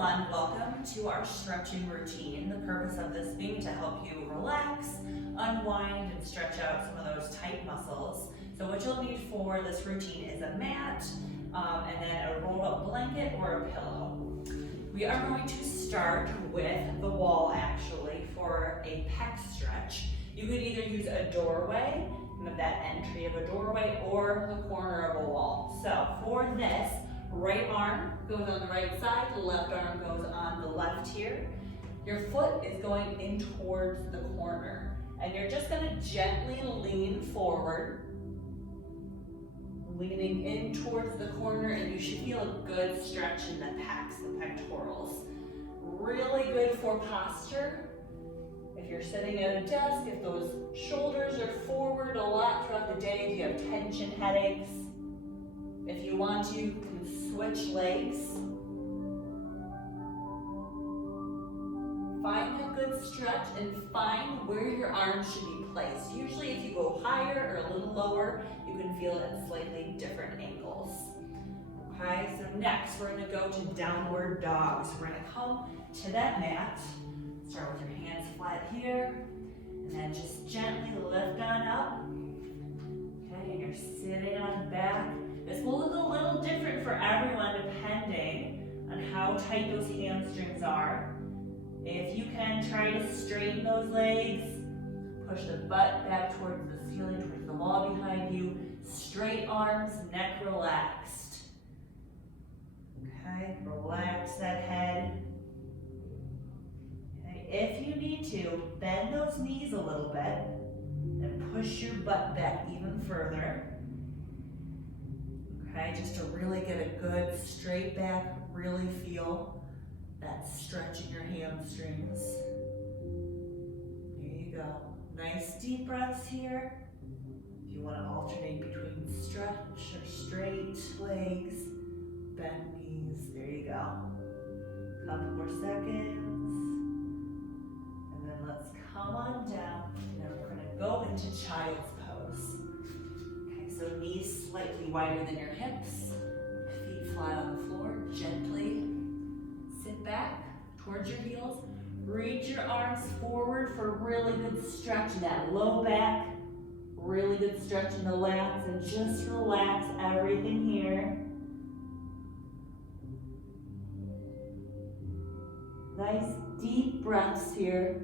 everyone, welcome to our stretching routine. The purpose of this being to help you relax, unwind, and stretch out some of those tight muscles. So what you'll need for this routine is a mat, and then a rolled up blanket or a pillow. We are going to start with the wall actually for a pec stretch. You could either use a doorway, that entry of a doorway, or the corner of a wall. So for this, right arm goes on the right side, the left arm goes on the left here. Your foot is going in towards the corner, and you're just going to gently lean forward, leaning in towards the corner, and you should feel a good stretch in the pecs, the pectorals. Really good for posture. If you're sitting at a desk, if those shoulders are forward a lot throughout the day, if you have tension headaches, if you want to, you can switch legs. Find a good stretch and find where your arms should be placed. Usually if you go higher or a little lower, you can feel it at slightly different angles. Okay, so next we're going to go to downward dog. So we're going to come to that mat. Start with your hands flat here, and then just gently lift on up. Okay, and you're sitting on the back. This will look a little different for everyone depending on how tight those hamstrings are. If you can, try to straighten those legs. Push the butt back towards the ceiling, towards the wall behind you. Straight arms, neck relaxed. Okay, relax that head. If you need to, bend those knees a little bit and push your butt back even further. Okay, just to really get a good straight back, really feel that stretch in your hamstrings. There you go. Nice deep breaths here. If you want to alternate between stretch or straight legs, bend knees, there you go. Couple more seconds. Come on down, and then we're going to go into child's pose. Okay, so knees slightly wider than your hips, feet flat on the floor, gently sit back towards your heels. Reach your arms forward for a really good stretch in that low back, really good stretch in the lats, and just relax everything here. Nice deep breaths here.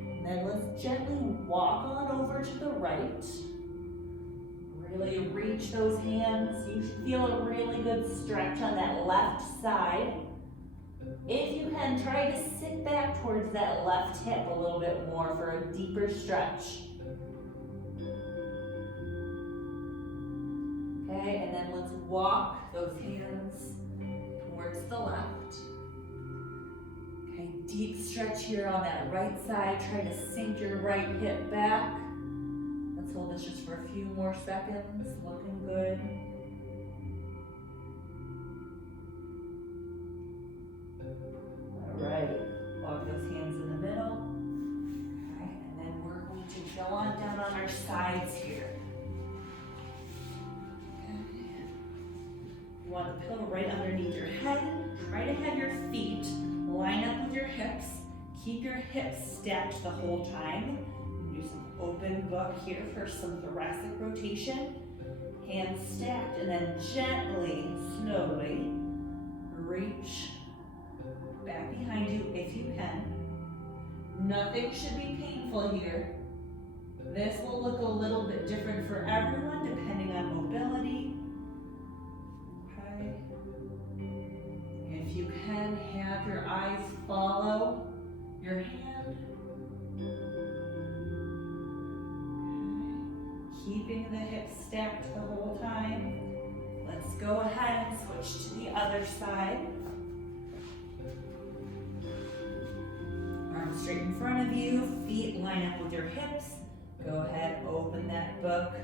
And then let's gently walk on over to the right. Really reach those hands. You should feel a really good stretch on that left side. If you can, try to sit back towards that left hip a little bit more for a deeper stretch. Okay, and then let's walk those hands towards the left. Okay, deep stretch here on that right side. Try to sink your right hip back. Let's hold this just for a few more seconds. Looking good. All right, walk those hands in the middle. Okay, and then we're going to go on down on our sides here. You want the pillow right underneath your head. Try to have your feet line up with your hips. Keep your hips stacked the whole time. Do some open book here for some thoracic rotation. Hands stacked, and then gently, slowly reach back behind you if you can. Nothing should be painful here. This will look a little bit different for everyone depending on mobility. If you can, have your eyes follow your hand. Okay. Keeping the hips stacked the whole time. Let's go ahead and switch to the other side. Arms straight in front of you, feet line up with your hips. Go ahead, open that book.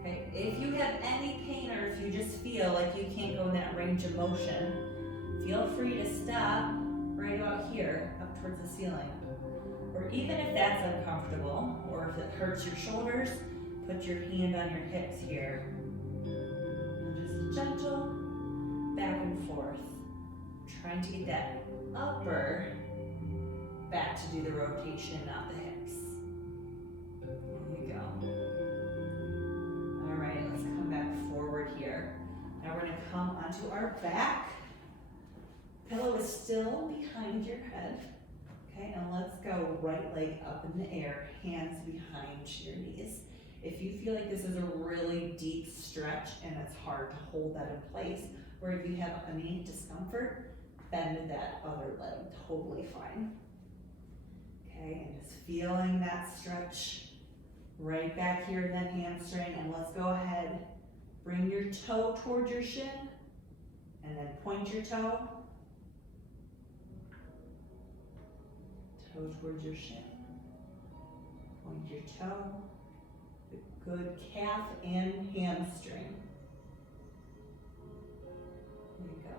Okay, if you have any pain or if you just feel like you can't go in that range of motion, feel free to stop right about here, up towards the ceiling. Or even if that's uncomfortable, or if it hurts your shoulders, put your hand on your hips here. And just gentle back and forth. Trying to get that upper back to do the rotation, not the hips. There you go. All right, let's come back forward here. Now we're gonna come onto our back. Pillow is still behind your head. Okay, and let's go right leg up in the air, hands behind your knees. If you feel like this is a really deep stretch and it's hard to hold that in place, or if you have any discomfort, bend that other leg, totally fine. Okay, and just feeling that stretch right back here in that hamstring, and let's go ahead, bring your toe towards your shin, and then point your toe. Toe towards your shin. Point your toe. Good calf and hamstring. There you go.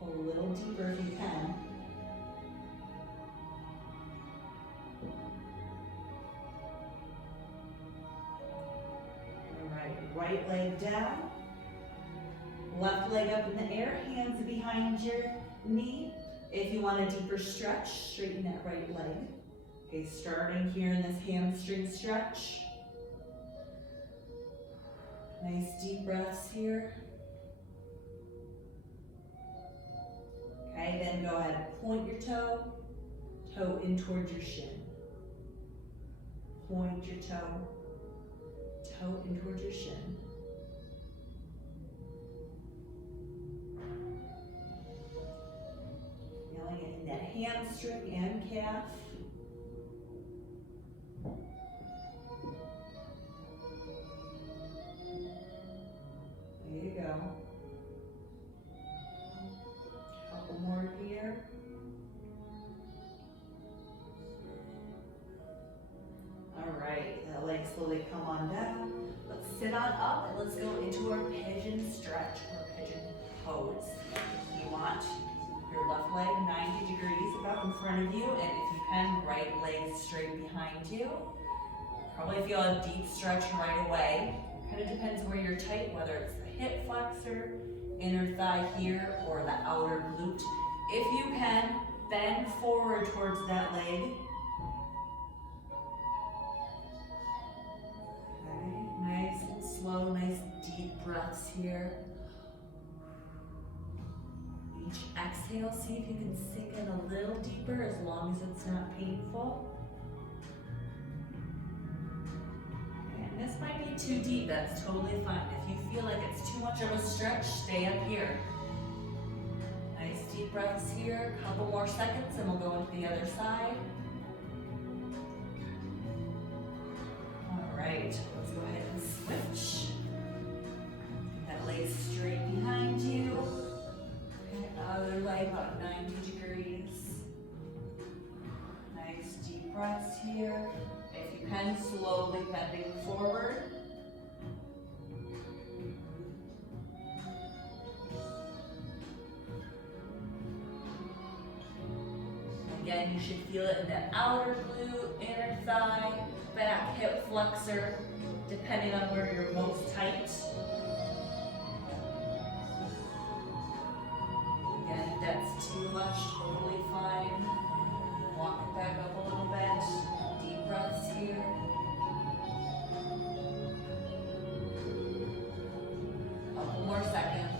Pull a little deeper if you can. All right, right leg down. Left leg up in the air, hands behind your knee. If you want a deeper stretch, straighten that right leg. Okay, starting here in this hamstring stretch. Nice deep breaths here. Okay, then go ahead and point your toe, toe in towards your shin. Point your toe, toe in towards your shin. Feeling it in that hamstring and calf. There you go. Couple more here. All right, that leg slowly come on down. Let's sit on up and let's go into our pigeon stretch or pigeon pose. You want your left leg 90 degrees about in front of you, and if you can, right leg straight behind you. Probably feel a deep stretch right away. Kind of depends where you're tight, whether it's the hip flexor, inner thigh here, or the outer glute. If you can, bend forward towards that leg. Okay, nice and slow, nice deep breaths here. Each exhale, see if you can sink in a little deeper as long as it's not painful. And this might be too deep, that's totally fine. If you feel like it's too much of a stretch, stay up here. Nice deep breaths here, a couple more seconds and we'll go into the other side. All right, let's go ahead and switch. That leg straight behind you. Okay, other leg about 90 degrees. Nice deep breaths here. If you can, slowly bending forward. Again, you should feel it in the outer glute, inner thigh, back hip flexor, depending on where you're most tight. Again, if that's too much, totally fine. Walk it back up a little bit. Deep breaths here. Couple more seconds.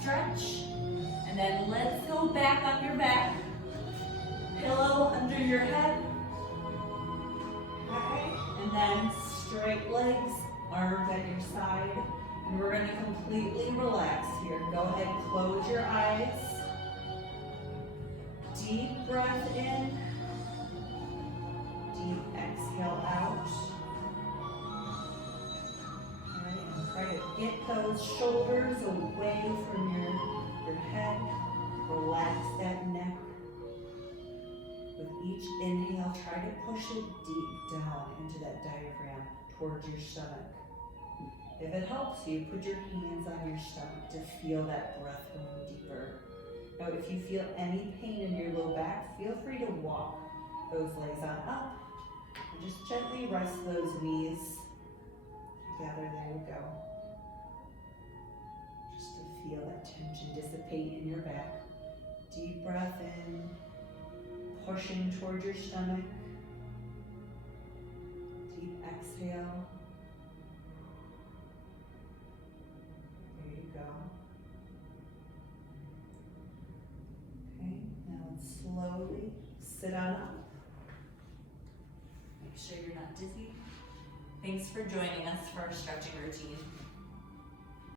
Stretch, and then let's go back on your back, pillow under your head, okay, and then straight legs, arms at your side, and we're going to completely relax here. Go ahead, close your eyes, deep breath in, deep exhale out. Try to get those shoulders away from your head. Relax that neck. With each inhale, try to push it deep down into that diaphragm towards your stomach. If it helps you, put your hands on your stomach to feel that breath going deeper. Now, if you feel any pain in your low back, feel free to walk those legs on up and just gently rest those knees together. There you go. Just to feel that tension dissipate in your back. Deep breath in, pushing towards your stomach. Deep exhale. There you go. Okay, now let's slowly sit on up. Make sure you're not dizzy. Thanks for joining us for our stretching routine.